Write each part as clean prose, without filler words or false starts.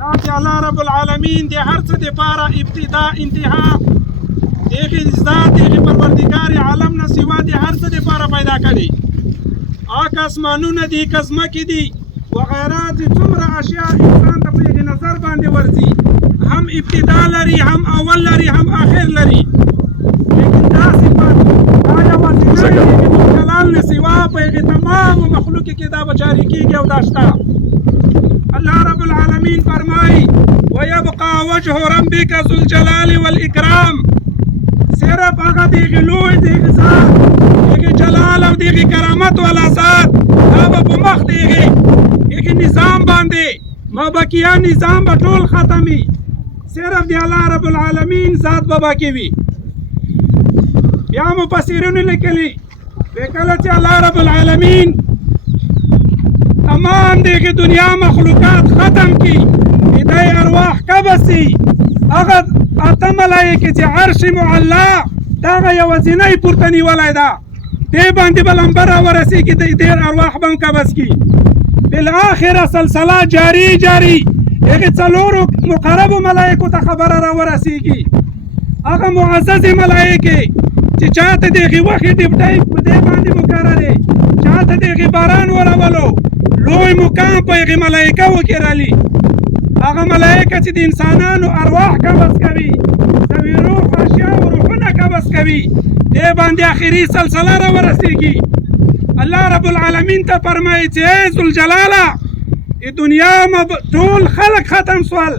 دا چې الله رب العالمین د هر څه دپاره ابتدا انتها د هغې ذات د هغې پروردګار عالم نه سوا د هر څه دپاره پیدا کړي. که اسمانونه دي که ځمکې دي وغیره چې څومره اشیاء انسان ته په هغې نظر باندې ورځي، هم ابتدا لري، هم اول لري، هم آخر لري. لیکن دا صفت دا یوازینی د هغې جلال نه سوا په هغې تمامو مخلوق کې دا به جاري کېږي او دا شته. الله رب العالمین فرمایي ویبقى وجه ربک ذو الجلال والاکرام. صرف هغه د هغې لوی د هغې ذات د هغې جلال او د هغې کرامت والا ذات دا به په مخ د هغې نظام باندې مابقیه نظام به ټول ختم وي، صرف د الله رب العالمین ذات به باقي وي. بیا مفسرینو لیکلي کله چې الله رب العالمین تمام د هغې دنیا مخلوقات ختم کړي، د دی ارواح قبض شي، هغه اته ملایکې چې عرش معلا د هغه یوازینی پورته نیولی ده، دې باندې به لمبه راورسېږي، د دې ارواح به هم قبض کړي. بالاخره سلسله جاري هغې څلورو مقربو ملایکو ته خبره راورسېږي. هغه معززې ملایکې چې چاته د هغې وخې ډیوټۍ په دې باندې مقررې، چاته د هغې باران ورولو لوی مقام په هغې ملایکه وکرلي. هغه ملایکه چې د انسانانو ارواح قبض کوي، ذوي روح اشیاء او روحونه قبض کوي، دې باندې آخري سلسله راورسېږي. الله رب العالمین ته فرمایي چې ای ذوالجلاله دنیا ټول خلق ختم سول،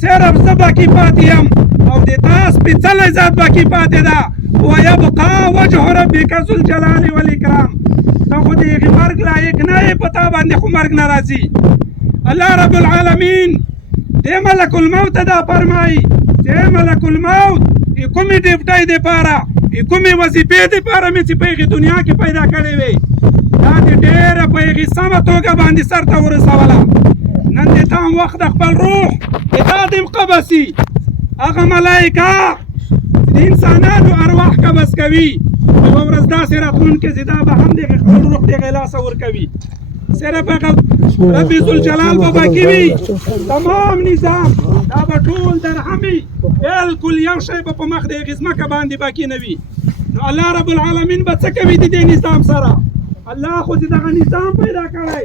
صرف زه باقي پاتې یم او د تا سپېڅلی ذات باقي پاتې ده. ویبقى وجه ربک ذو الجلال والاکرام. ته خو د هغې مرګ لایق نه یې، په تا باندې خو مرګ نه راځي. الله رب العالمین دې ملک الموت ته دا فرمایي چې ای ملک الموت کومې ډیوټۍ دپاره کومې وظیفې دپاره مې چې په هغې دنیا کې پیدا کړې وې، دا دې ډېره په هغې سمه توګه باندې سر ته ورسوله. نن دې ته هم وخت د خپل روح د تا دې هم قبض شي. هغه ملایکه د انسانانو ارواح قبض کوي، یوه ورځ داسې راتلونکې چې دا به هم د هغې خپل روح د هغې لاسه ورکوي. صرف هغه رب ذوالجلال به باقي وي، تمام نظام دا به ټول درهمي بلکل یو شی به په مخ د هغې ځمکه باندې باقي نه وي. نو الله رب العالمین به څه کوي د دې نظام سره؟ الله خو چې دغه نظام پیدا کړی،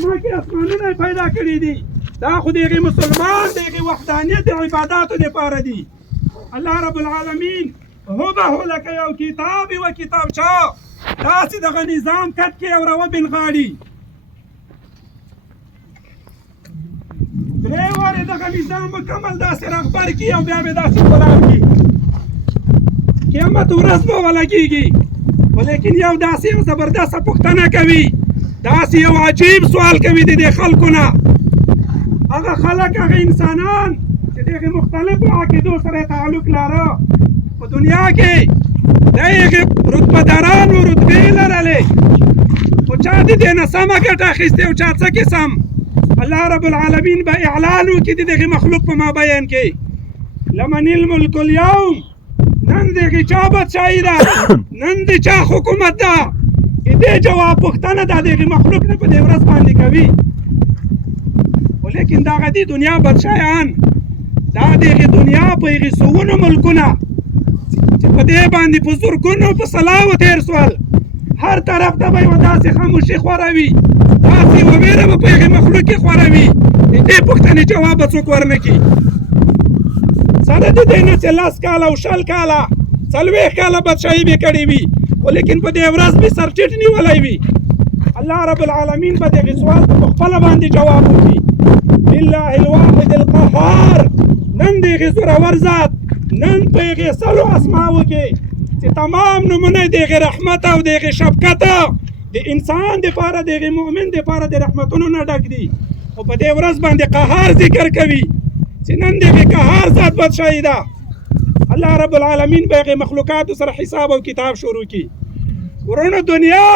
ځمکې اسمانونه یې پیدا کړي دي، دا خو د هغې مسلمان د هغې وحدانیت د عباداتو دپاره دي. الله رب العالمین هو لکه یو کتاب و کتابچه داسې دغه نظام کټ کړي او روه بنغاړي. درې وارې دغه نظام مکمل داسې رغبر کړي او بیا به داسې غلام کړي. قیامت ورځ به ولګېږي، ولیکن یو داسې یو زبردسته پوښتنه کوي، داسې یو عجیب سوال کوي د دې خلکو نه. هغه خلک، هغه انسانان چې د هغې مختلفو عقیدو سره تعلق لاره، په دنیا کې د هغې رتبه دارانو رتبې لرلې، خو چا د دې نه سمه ګټه اخیستې او چا څه قسم. الله رب العالمین به اعلان وکړي د دغې مخلوق په مابین کې لمن الملک اليوم، نن د هغې چا بادشاهي ده، نن د چا حکومت ده. د دې جواب پوښتنه دا د هغې مخلوق نه په دې ورځ باندې کوي. ولیکن دغه د دنیا بادشاهیان، دا د هغې دنیا په هغې سوونو ملکونه چې په دې باندې په زرګونو په سلاوه تېر سول، هر طرف ته به یوه داسې خاموشي خوره وي، داسې یوه ویره به په هغې مخلوق کې خوره وي. د دې پوښتنې جواب به څوک ورنه کړي. سره د دې نه چې 10 کاله او 20 کاله 40 کاله بادشاهي به کړې وي، ولیکن په دې ورځ به سر ټیټ نیولی وي. الله رب العالمین به د هغې سوال ته په خپله باندې جواب وکړي. لله الواحد القهار، نن د هغې زورور ذات، نن په هغې 100 اسماو کې چې تمام نومونه د هغې رحمت او د هغې شفقت د انسان دپاره، د هغې مؤمن دپاره د رحمتونو نه ډک دي، خو په دې ورځ باندې قهار ذکر کوي چې نن د هغې قهار ذات بادشاهي ده. الله رب العالمین به هغې مخلوقاتو سره حساب او کتاب شروع کړي. ورونو دنیا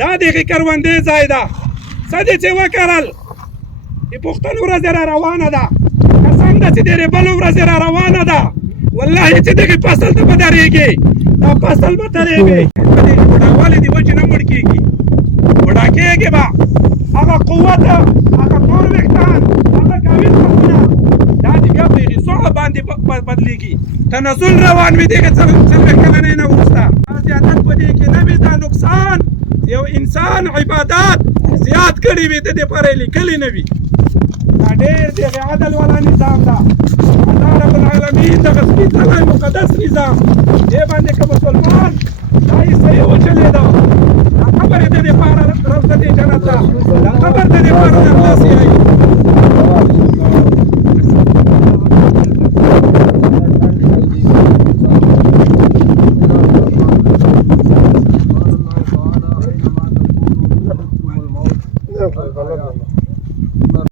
دا د هغې کروندې ځای ده، څه دې چې وکرل د پښتون ورځې را روانه ده، قسم ده چې د بلو ورځې را روانه ده، والله چې دغې فصل ته به درېږي، دا فصل به ترېږي، په دې بوډاوالي د وجې نه مړ کېږي، بوډا کېږي به. هغه قوت، هغه تور ویښتان، هغه قوي غوږونه، بدلیږي تنزل روان وي دغه څلوېښت کلنۍ نه وروسته دا زیادت په دې کې نه وي دا نقصان یو انسان عبادات زیات کړي وي د دې پاره یې لیکلي نه وي دا ډېر دغه عدل والا نظام ده الله رب العالمین دغه سپېڅلی مقدس نظام دې باندې که مسلمان